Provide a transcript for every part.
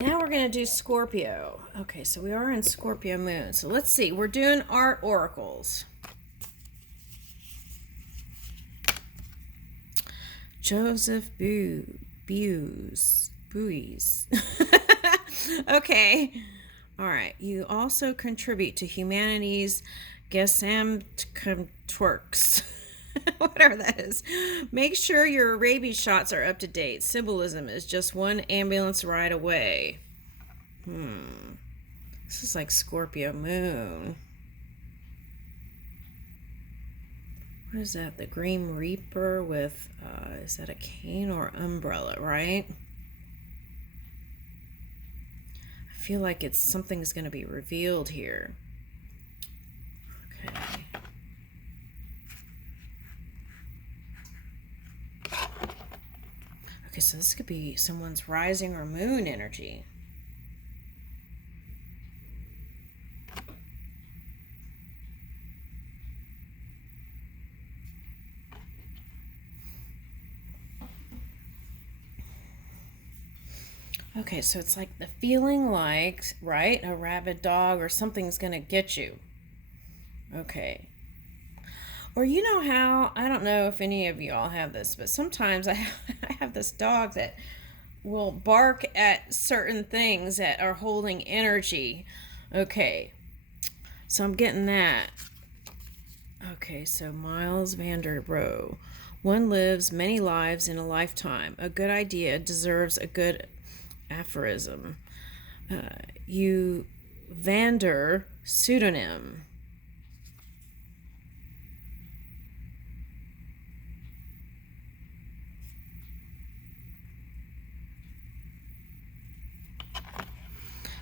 Now we're going to do Scorpio. Okay, so we are in Scorpio moon. So let's see. We're doing art oracles. Joseph Buies. Okay. All right. You also contribute to humanity's Gesamtwerks. Whatever that is. Make sure your rabies shots are up to date. Symbolism is just one ambulance ride away. This is like Scorpio moon. What is that? The Green Reaper with, is that a cane or umbrella, right? I feel like it's something's going to be revealed here. Okay. Okay, so this could be someone's rising or moon energy. Okay, so it's like the feeling like, right, a rabid dog or something's going to get you. Okay. Or you know how, I don't know if any of you all have this, but sometimes I have this dog that will bark at certain things that are holding energy. Okay, so I'm getting that. Okay, so Miles Vander Rohe. One lives many lives in a lifetime. A good idea deserves a good aphorism. You Vander pseudonym.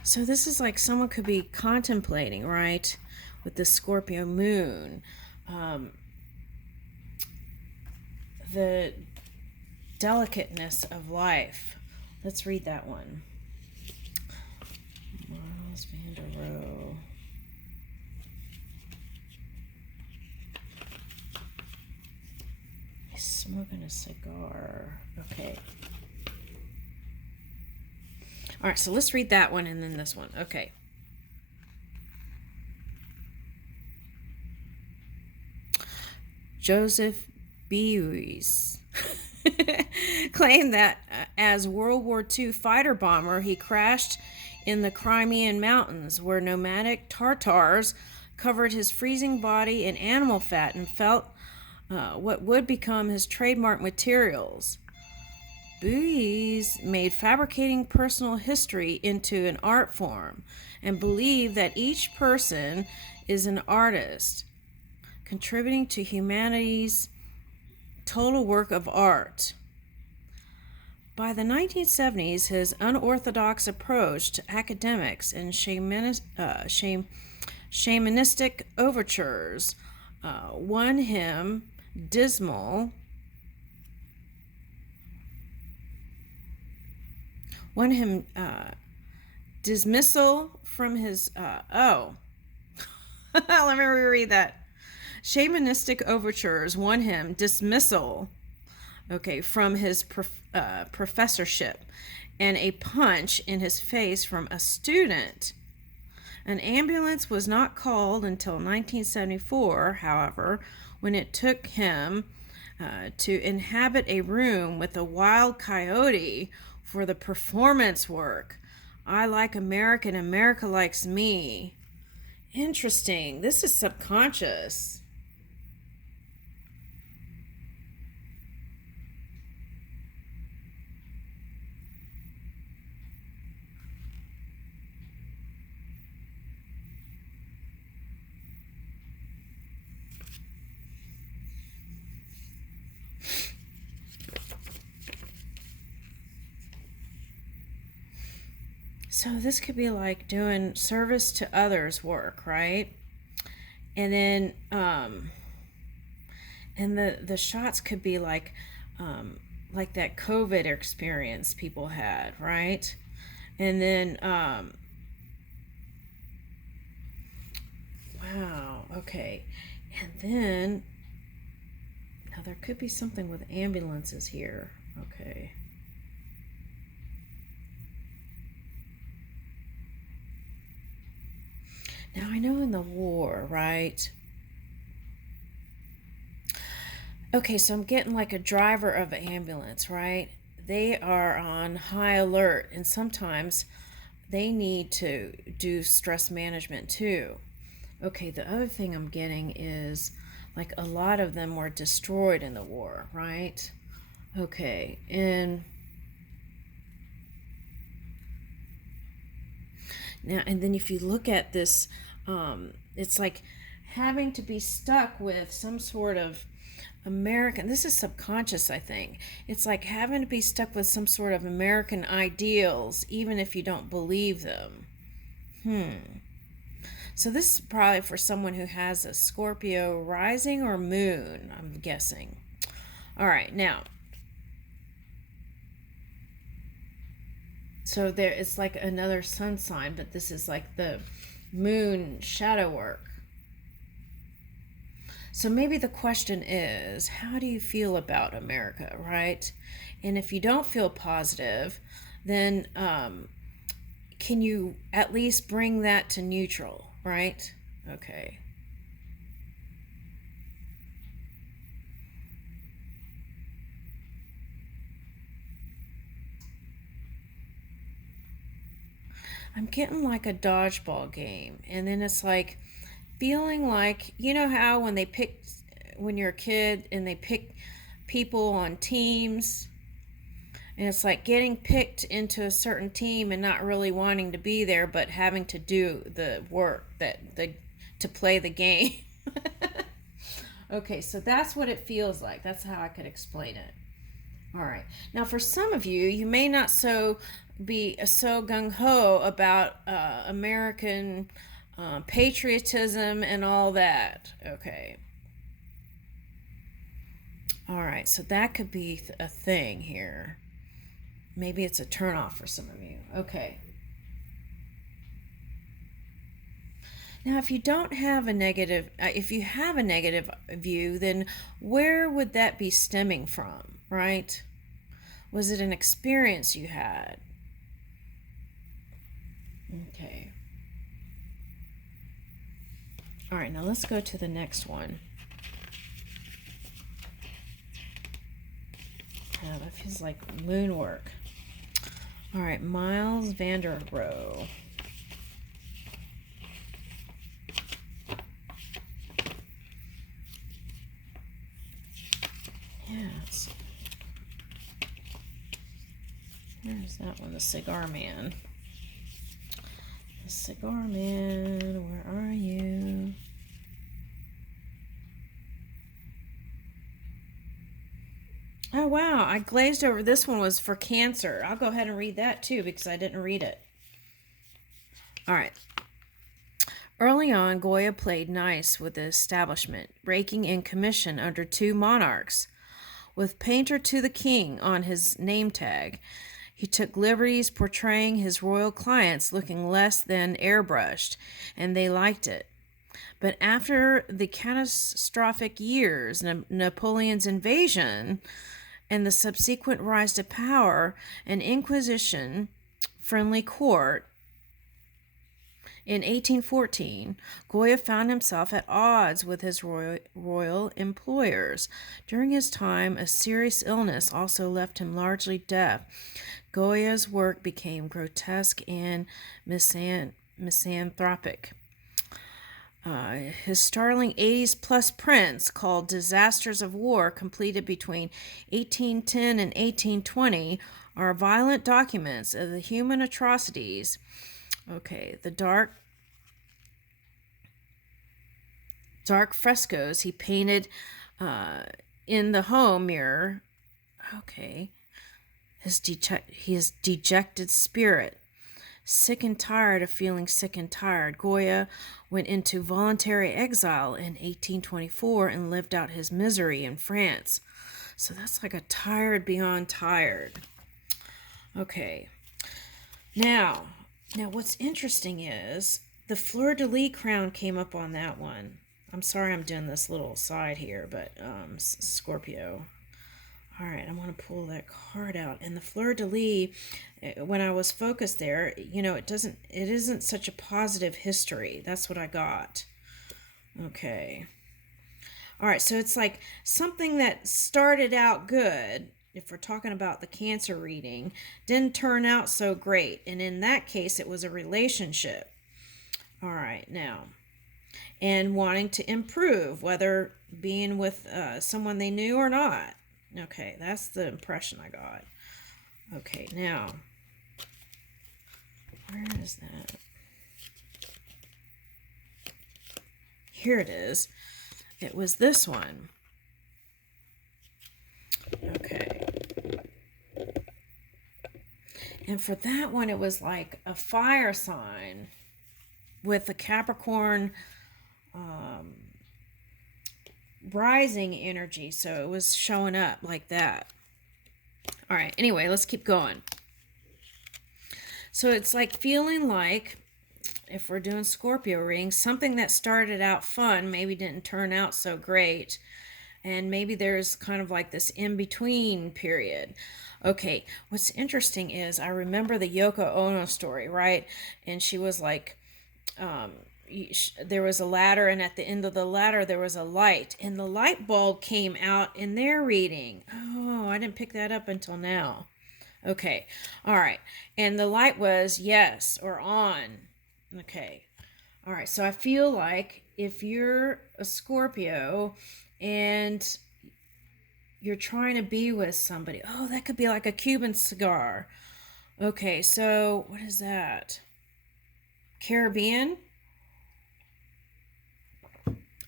So this is like someone could be contemplating, right, with the Scorpio moon, the delicateness of life. Let's read that one. Miles Vander Rohe. He's smoking a cigar. Okay. All right, so let's read that one and then this one. Okay. Joseph Buies claimed that as World War II fighter bomber, he crashed in the Crimean Mountains, where nomadic Tartars covered his freezing body in animal fat and felt what would become his trademark materials. Buies made fabricating personal history into an art form and believed that each person is an artist, contributing to humanity's total work of art. By the 1970s, his unorthodox approach to academics and shamanistic overtures won him dismal won him dismissal from his let me reread that. Shamanistic overtures won him dismissal, okay, from his professorship and a punch in his face from a student. An ambulance was not called until 1974, however, when it took him to inhabit a room with a wild coyote for the performance work. I like America and America likes me. Interesting. This is subconscious. So this could be like doing service to others work, right? And then and the shots could be like that COVID experience people had, right? And then wow, okay. And then now there could be something with ambulances here. Okay. Now, I know in the war, right? Okay, so I'm getting like a driver of an ambulance, right? They are on high alert, and sometimes they need to do stress management too. Okay, the other thing I'm getting is like a lot of them were destroyed in the war, right? Okay, and now, and then if you look at this, it's like having to be stuck with some sort of American, this is subconscious, I think. It's like having to be stuck with some sort of American ideals, even if you don't believe them. So this is probably for someone who has a Scorpio rising or moon, I'm guessing. All right, now, so there it's like another sun sign, but this is like the moon shadow work. So maybe the question is, how do you feel about America, right? And if you don't feel positive, then can you at least bring that to neutral, right? Okay. I'm getting like a dodgeball game, and then it's like feeling like, you know how when they pick, when you're a kid and they pick people on teams, and it's like getting picked into a certain team and not really wanting to be there, but having to do the work to play the game. Okay, so that's what it feels like. That's how I could explain it. All right. Now, for some of you, you may not be so gung ho about American patriotism and all that. Okay. All right. So that could be a thing here. Maybe it's a turnoff for some of you. Okay. Now, if you don't have a negative, if you have a negative view, then where would that be stemming from, right? Was it an experience you had? Okay. All right, now let's go to the next one. That feels like moon work. All right, Miles Vanderrohe. Yes. Where's that one? The Cigar Man. The Cigar Man, where are you? Oh, wow. I glazed over. This one was for Cancer. I'll go ahead and read that too because I didn't read it. All right. Early on, Goya played nice with the establishment, raking in commission under two monarchs. With Painter to the King on his name tag, he took liberties portraying his royal clients looking less than airbrushed, and they liked it. But after the catastrophic years, Napoleon's invasion, and the subsequent rise to power, an Inquisition friendly court, in 1814, Goya found himself at odds with his royal employers. During his time, a serious illness also left him largely deaf. Goya's work became grotesque and misanthropic. His startling 80s plus prints called Disasters of War, completed between 1810 and 1820, are violent documents of the human atrocities. Okay, the dark frescoes he painted in the home mirror. Okay, his dejected spirit. Sick and tired of feeling sick and tired, Goya went into voluntary exile in 1824 and lived out his misery in France. So that's like a tired beyond tired. Okay. Now what's interesting is the fleur-de-lis crown came up on that one. I'm sorry I'm doing this little side here, but Scorpio. All right, I want to pull that card out. And the fleur-de-lis, when I was focused there, it isn't such a positive history. That's what I got. Okay. All right, so it's like something that started out good, if we're talking about the Cancer reading, didn't turn out so great. And in that case, it was a relationship. All right, now, and wanting to improve, whether being with someone they knew or not. Okay, that's the impression I got. Okay, now, where is that? Here it is. It was this one. Okay. And for that one, it was like a fire sign with a Capricorn rising energy. So it was showing up like that. All right. Anyway, let's keep going. So it's like feeling like, if we're doing Scorpio readings, something that started out fun maybe didn't turn out so great. And maybe there's kind of like this in-between period. Okay, what's interesting is I remember the Yoko Ono story, right? And she was like, there was a ladder, and at the end of the ladder there was a light, and the light bulb came out in their reading. Oh, I didn't pick that up until now. Okay, all right. And the light was yes or on. Okay. All right. So I feel like if you're a Scorpio and you're trying to be with somebody, oh, that could be like a Cuban cigar. Okay. So what is that? Caribbean?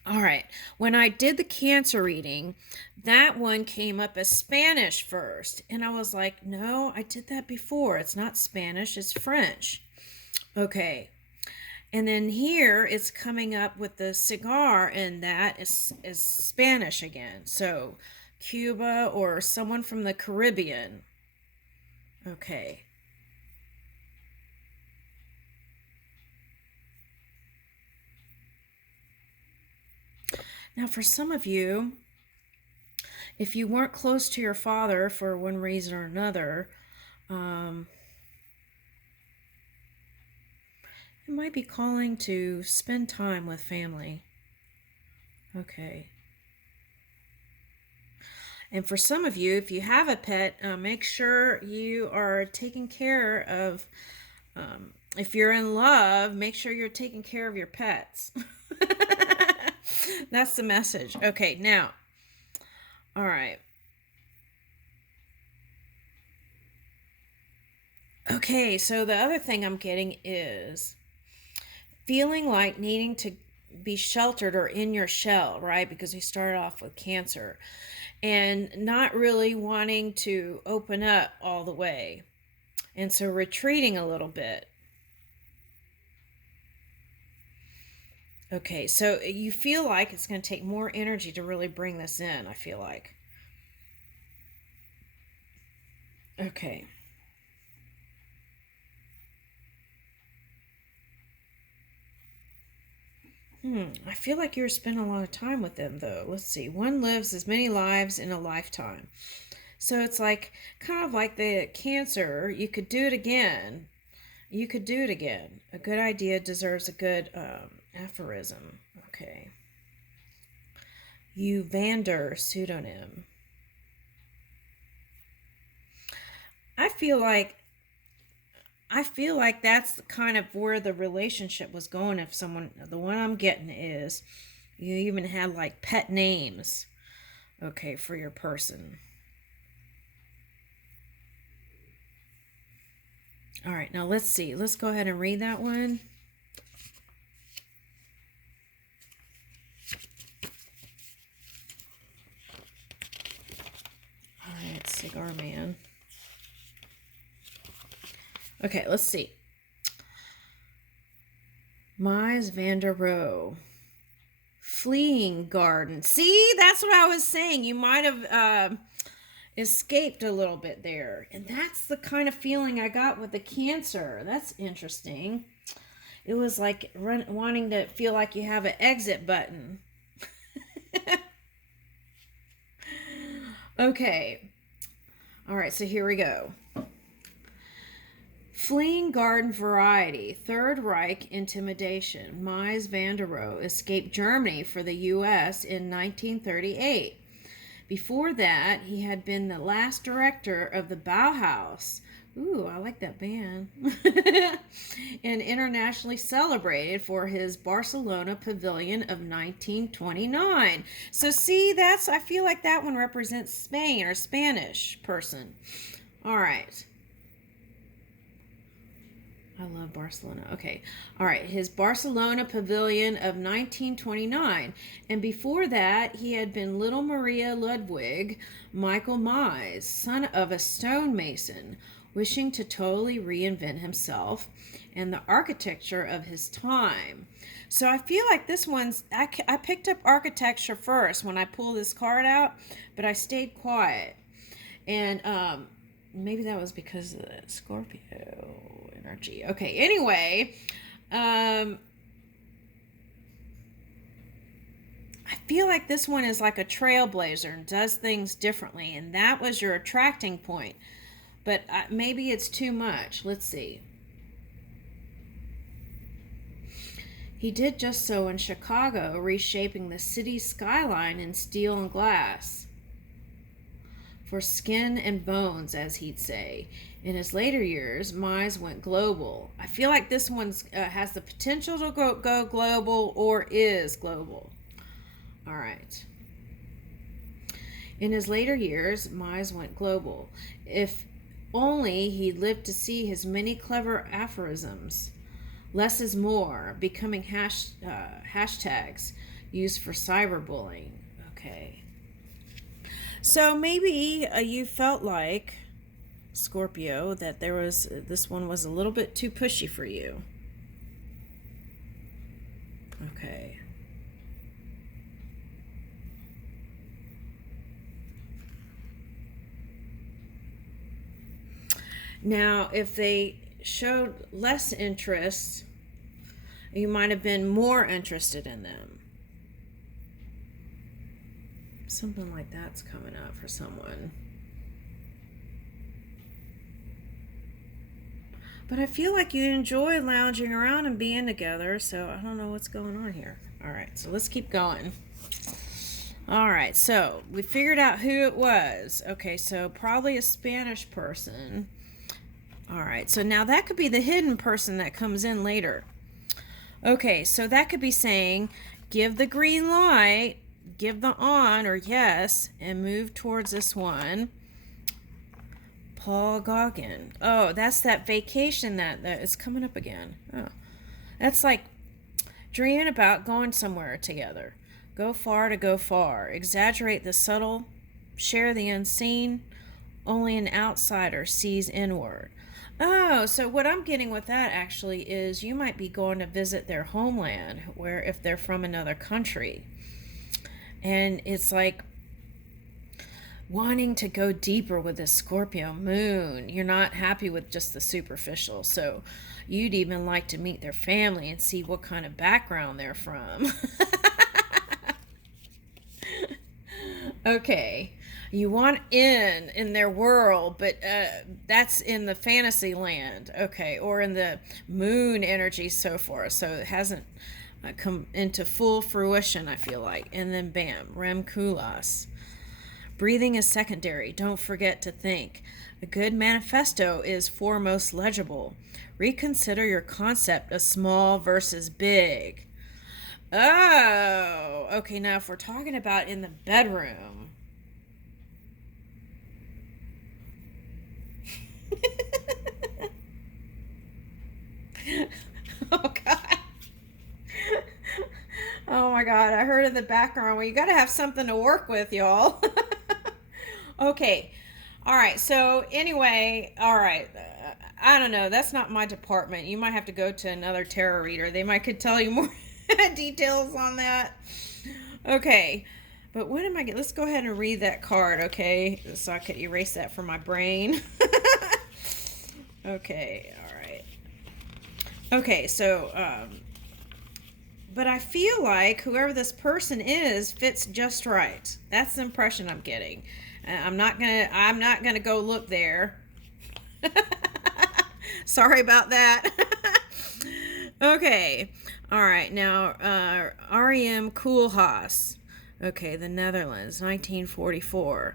All right. When I did the Cancer reading, that one came up as Spanish first. And I was like, no, I did that before. It's not Spanish, it's French. Okay. And then here it's coming up with the cigar, and that is Spanish again. So Cuba or someone from the Caribbean. Okay. Now, for some of you, if you weren't close to your father for one reason or another, it might be calling to spend time with family. Okay. And for some of you, if you have a pet, make sure you are taking care of, if you're in love, make sure you're taking care of your pets. That's the message. Okay, now, all right. Okay, so the other thing I'm getting is feeling like needing to be sheltered or in your shell, right? Because we started off with Cancer, and not really wanting to open up all the way. And so retreating a little bit. Okay, so you feel like it's going to take more energy to really bring this in, I feel like. Okay. I feel like you're spending a lot of time with them, though. Let's see. One lives as many lives in a lifetime. So it's like, kind of like the Cancer, you could do it again. You could do it again. A good idea deserves a good aphorism. Okay. Evander pseudonym. I feel like that's kind of where the relationship was going. If someone, the one I'm getting is, you even had like pet names, okay, for your person. All right, now let's see. Let's go ahead and read that one. All right, Cigar Man. Okay, let's see. Mies van der Rohe. Fleeing garden. See, that's what I was saying. You might have escaped a little bit there. And that's the kind of feeling I got with the Cancer. That's interesting. It was like wanting to feel like you have an exit button. Okay. All right, so here we go. Fleeing garden variety, Third Reich intimidation. Mies van der Rohe escaped Germany for the U.S. in 1938. Before that, he had been the last director of the Bauhaus. Ooh, I like that band. And internationally celebrated for his Barcelona Pavilion of 1929. So see, I feel like that one represents Spain or Spanish person. All right. I love Barcelona. Okay. All right. His Barcelona Pavilion of 1929. And before that, he had been Little Maria Ludwig Michael Mies, son of a stonemason, wishing to totally reinvent himself and the architecture of his time. So I feel like this one's, I picked up architecture first when I pulled this card out, but I stayed quiet. And maybe that was because of the Scorpio energy. Okay, anyway, I feel like this one is like a trailblazer and does things differently, and that was your attracting point. But maybe it's too much. Let's see. He did just so in Chicago, reshaping the city's skyline in steel and glass. For skin and bones, as he'd say. In his later years, Mies went global. I feel like this one has the potential to go global or is global. All right. In his later years, Mies went global. If only he'd lived to see his many clever aphorisms. Less is more, becoming hashtags used for cyberbullying. Okay. So maybe you felt like, Scorpio, that this one was a little bit too pushy for you. Okay. Now, if they showed less interest, you might have been more interested in them. Something like that's coming up for someone. But I feel like you enjoy lounging around and being together, so I don't know what's going on here. All right, so let's keep going. All right, so we figured out who it was. Okay, so probably a Spanish person. All right, so now that could be the hidden person that comes in later. Okay, so that could be saying, give the green light, give the on or yes, and move towards this one. Paul Gauguin. Oh, that's that vacation that is coming up again. Oh, that's like dreaming about going somewhere together. Go far to go far. Exaggerate the subtle. Share the unseen. Only an outsider sees inward. Oh, so what I'm getting with that actually is you might be going to visit their homeland, where if they're from another country. And it's like wanting to go deeper with this Scorpio moon. You're not happy with just the superficial. So you'd even like to meet their family and see what kind of background they're from. Okay. You want in their world, but that's in the fantasy land. Okay. Or in the moon energy so far. So it hasn't come into full fruition, I feel like. And then bam, Rem Koolhaas. Breathing is secondary. Don't forget to think. A good manifesto is foremost legible. Reconsider your concept of small versus big. Oh, okay. Now, if we're talking about in the bedroom. Oh, God. Oh, my God. I heard in the background. Well, you got to have something to work with, y'all. Okay. All right. So anyway, all right. I don't know. That's not my department. You might have to go to another tarot reader. They might could tell you more details on that. Okay. But what am I getting? Let's go ahead and read that card, okay? So I could erase that from my brain. Okay. All right. Okay. So, but I feel like whoever this person is fits just right. That's the impression I'm getting. I'm not gonna go look there. Sorry about that. Okay. All right. Now, REM Koolhaas. Okay, the Netherlands, 1944.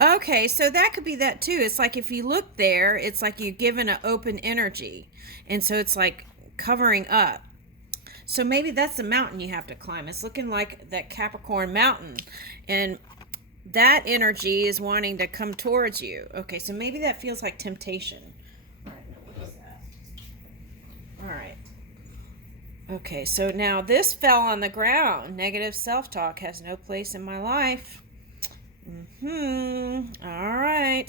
Okay, so that could be that too. It's like if you look there, it's like you're given an open energy. And so it's like covering up. So maybe that's the mountain you have to climb. It's looking like that Capricorn mountain. And that energy is wanting to come towards you. Okay, so maybe that feels like temptation. All right, now what is that? All right. Okay, so now this fell on the ground. Negative self talk has no place in my life. All right.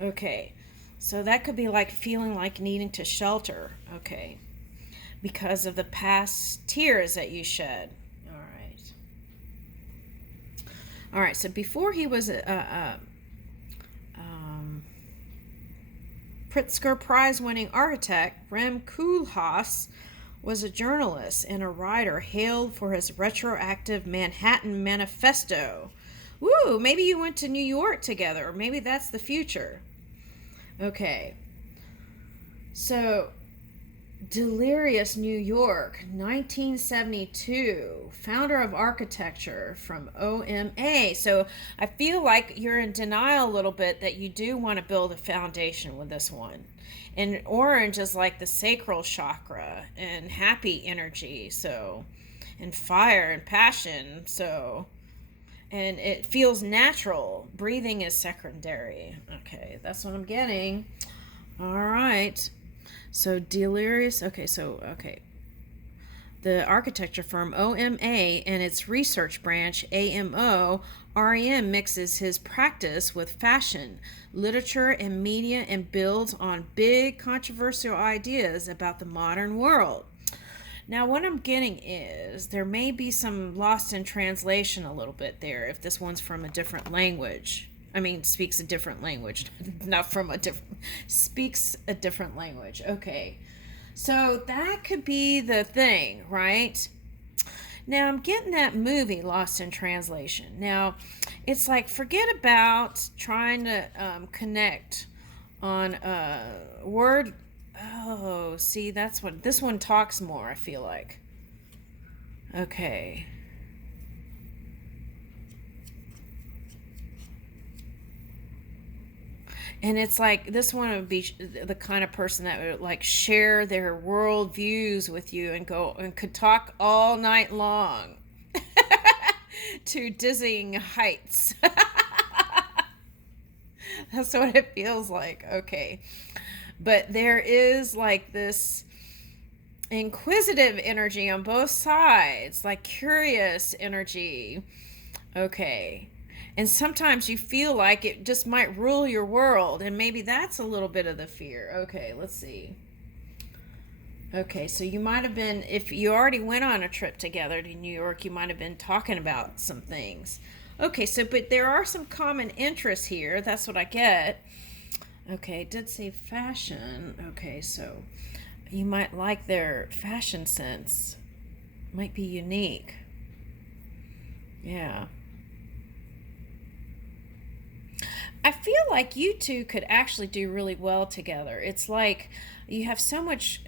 Okay, so that could be like feeling like needing to shelter. Okay, because of the past tears that you shed. All right. All right, so before he was Pritzker Prize winning architect, Rem Koolhaas was a journalist and a writer hailed for his retroactive Manhattan Manifesto. Woo, maybe you went to New York together, or maybe that's the future. Okay. So, Delirious New York, 1972, founder of architecture from OMA. So I feel like you're in denial a little bit that you do want to build a foundation with this one. And orange is like the sacral chakra and happy energy, so, and fire and passion, so, and it feels natural. Breathing is secondary. Okay, that's what I'm getting. All right. So delirious. Okay. The architecture firm OMA and its research branch AMO, REM mixes his practice with fashion, literature, and media and builds on big controversial ideas about the modern world. Now, what I'm getting is there may be some lost in translation a little bit there if this one's from a different language. I mean, speaks a different language, not from a different, speaks a different language. Okay. So that could be the thing, right? Now, I'm getting that movie Lost in Translation. Now, it's like forget about trying to connect on word. Oh, see, that's what this one talks more, I feel like. Okay. And it's like this one would be the kind of person that would like share their world views with you and go and could talk all night long to dizzying heights. That's what it feels like. Okay. But there is like this inquisitive energy on both sides, like curious energy. Okay. And sometimes you feel like it just might rule your world, and maybe that's a little bit of the fear. Okay, let's see. Okay, so you might have been, if you already went on a trip together to New York, you might have been talking about some things. Okay, so, but there are some common interests here. That's what I get. Okay, it did say fashion. Okay, so you might like their fashion sense. Might be unique. Yeah. I feel like you two could actually do really well together. It's like you have so much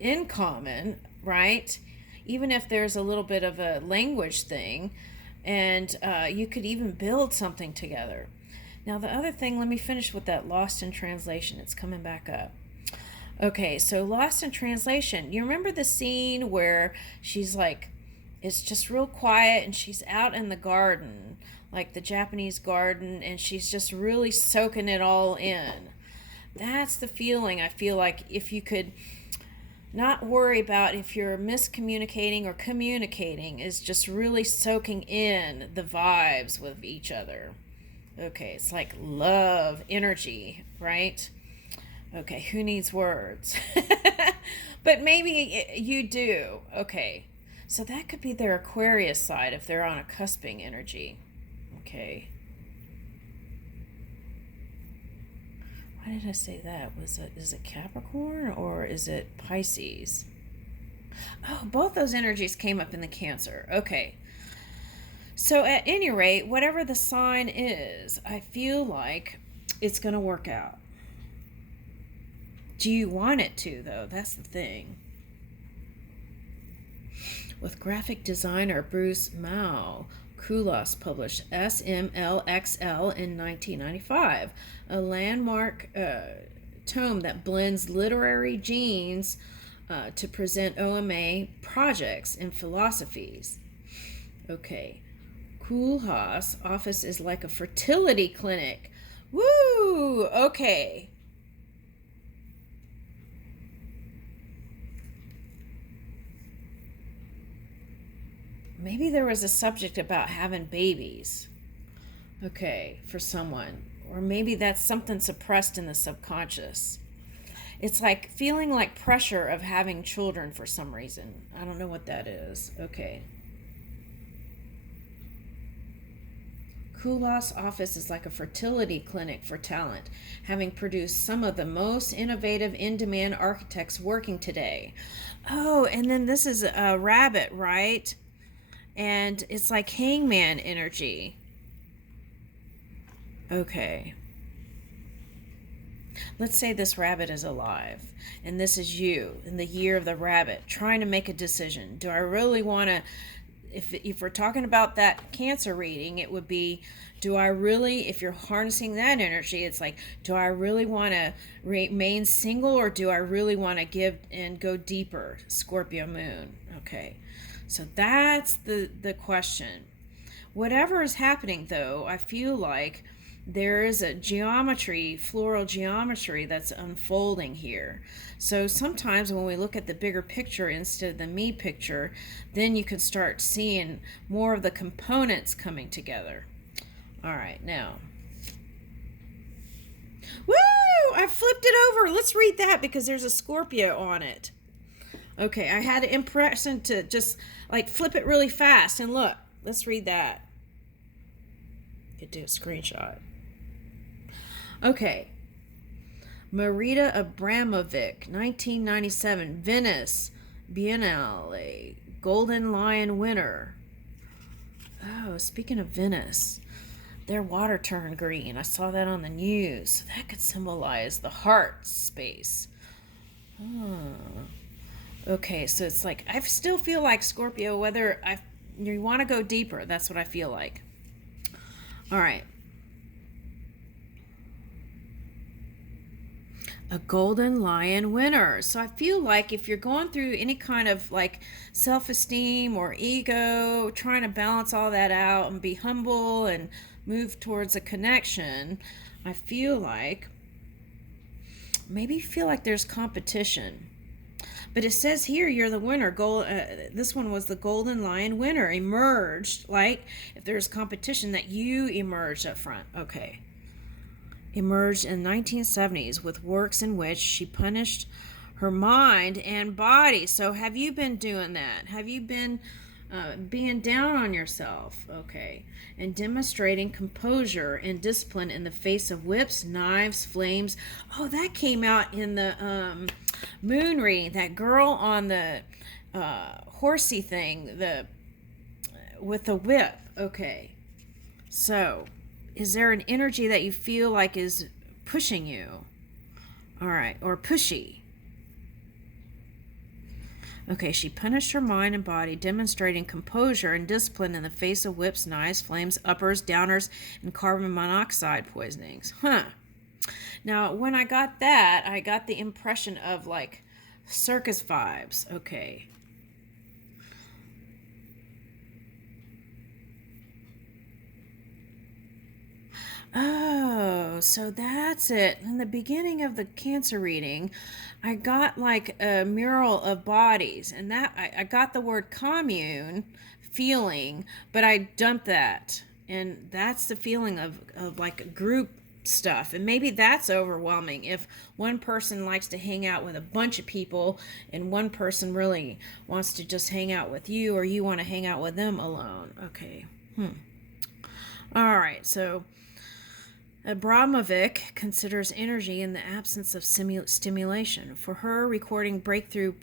in common, right? Even if there's a little bit of a language thing, and you could even build something together. Now, the other thing, let me finish with that Lost in Translation. It's coming back up. Okay, so Lost in Translation. You remember the scene where she's like, it's just real quiet and she's out in the garden, like the Japanese garden, and she's just really soaking it all in. That's the feeling I feel like if you could not worry about if you're miscommunicating or communicating, is just really soaking in the vibes with each other. Okay, it's like love, energy, right? Okay, who needs words? But maybe you do. Okay, so that could be their Aquarius side if they're on a cusping energy. Okay. Why did I say that? Is it Capricorn or is it Pisces? Oh, both those energies came up in the Cancer. Okay. So, at any rate, whatever the sign is, I feel like it's going to work out. Do you want it to, though? That's the thing. With graphic designer Bruce Mau, Koulos published SMLXL in 1995, a landmark tome that blends literary genes to present OMA projects and philosophies. Okay. Koulos' office is like a fertility clinic. Woo! Okay. Maybe there was a subject about having babies. Okay, for someone. Or maybe that's something suppressed in the subconscious. It's like feeling like pressure of having children for some reason. I don't know what that is. Okay. Koulos' office is like a fertility clinic for talent, having produced some of the most innovative in-demand architects working today. Oh, and then this is a rabbit, right? And it's like hangman energy. Okay. Let's say this rabbit is alive, and this is you in the year of the rabbit trying to make a decision. Do I really want to, if we're talking about that Cancer reading, it would be, do I really, if you're harnessing that energy, it's like, do I really want to remain single, or do I really want to give and go deeper? Scorpio moon. Okay. So that's the question. Whatever is happening, though, I feel like there is a geometry, floral geometry that's unfolding here. So sometimes when we look at the bigger picture instead of the me picture, then you can start seeing more of the components coming together. All right, now. Woo! I flipped it over. Let's read that because there's a Scorpio on it. Okay, I had an impression to just like flip it really fast and look. Let's read that. Could do a screenshot. Okay. Marita Abramovic, 1997, Venice Biennale, Golden Lion winner. Oh, speaking of Venice, their water turned green. I saw that on the news. So that could symbolize the heart space. Okay, so it's like I still feel like Scorpio, whether you want to go deeper, that's what I feel like. All right. A Golden Lion winner. So I feel like if you're going through any kind of like self-esteem or ego, trying to balance all that out and be humble and move towards a connection, I feel like maybe feel like there's competition. But it says here you're the winner. This one was the Golden Lion winner. Emerged, like if there's competition that you emerged up front. Okay. Emerged in the 1970s with works in which she punished her mind and body. So have you been doing that? Have you been being down on yourself? Okay. And demonstrating composure and discipline in the face of whips, knives, flames. Oh, that came out in the moon reading. That girl on the horsey thing, with the whip. Okay. So is there an energy that you feel like is pushing you? All right. Or pushy. Okay, she punished her mind and body, demonstrating composure and discipline in the face of whips, knives, flames, uppers, downers, and carbon monoxide poisonings. Huh. Now, when I got that, I got the impression of like circus vibes. Okay. Oh, so that's it. In the beginning of the Cancer reading, I got like a mural of bodies, and that I got the word commune feeling, but I dumped that. And that's the feeling of like group stuff. And maybe that's overwhelming if one person likes to hang out with a bunch of people and one person really wants to just hang out with you, or you want to hang out with them alone. Okay. All right, so Abramovic considers energy in the absence of stimulation. For her, recording breakthrough